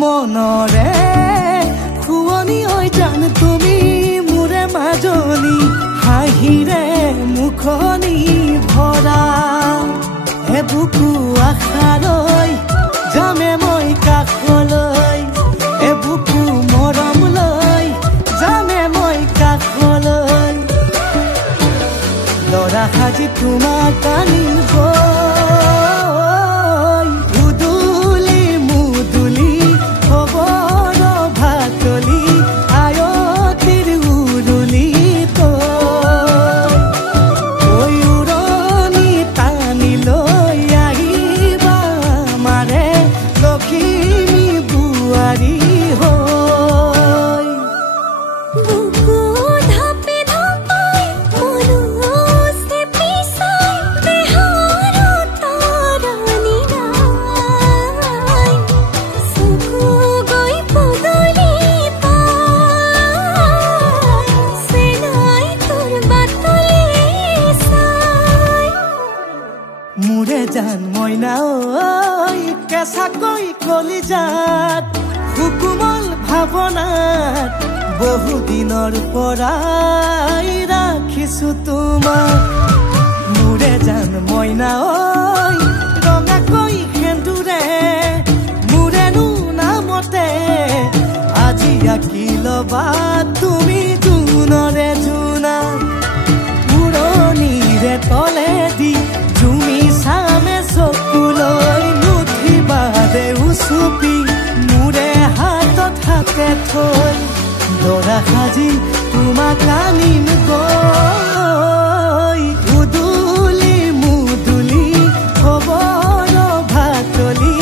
মনৰে খুৱনি হৈ জান তুমি মোৰে মাজনী হাঁহিৰে মুখনি ভৰা এবুকু আশালৈ যামে মই কাষলৈ এবুকু মৰম লৈ যামে মই কাষলৈ লৰা সাজি তোমাক আনিব মোৰে জান মইনা ঐ কেঁচাকৈ কলিজাত সুকুমল ভাৱনাত বহুদিনৰ পৰাই ৰাখিছো তোমাক মোৰে জান মইনা ঐ ৰঙাকৈ সেন্দুৰে মোৰেনো নামতে আজি আঁকি ল'বা তুমি জোনৰে জোনা উৰণিৰে তলেদি তুমি চামে চকুলৈ নুঠিবা দে উচুপি মোৰে হাতত হাতে থৈ লৰা সাজি তোমাক আনিম গৈ উদুলি মুদুলি খবৰ ভাতলি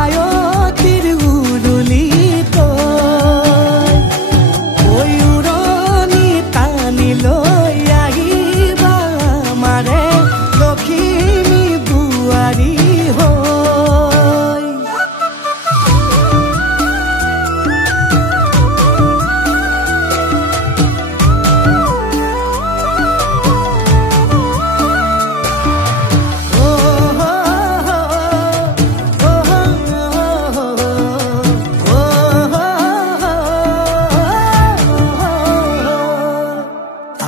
আয়তিৰ উৰুলি তই ঐ উৰণি টানি লৈ আহিবা মাৰে লখিমী বুৱাৰী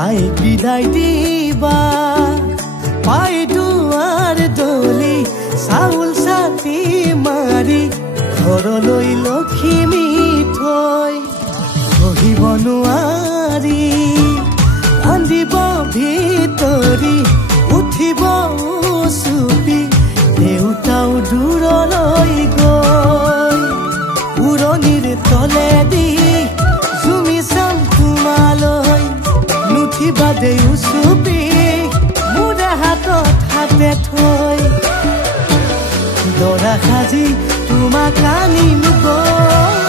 আই বিদায় দিবা পাই দুৱাৰ দলি চাউল চাতি মাৰি ঘৰলৈ লখিমী থৈ সহিব নোৱাৰি কান্দিব ভিতৰি উঠিব চুপি দেউতাও দূৰলৈ গৈ উৰণিৰ তলেদি জুমি চাম তোমালৈ নুঠিবা দে উচুপি মোৰে হাতত হাতে থৈ লৰা সাজি তোমাক আনিম গৈ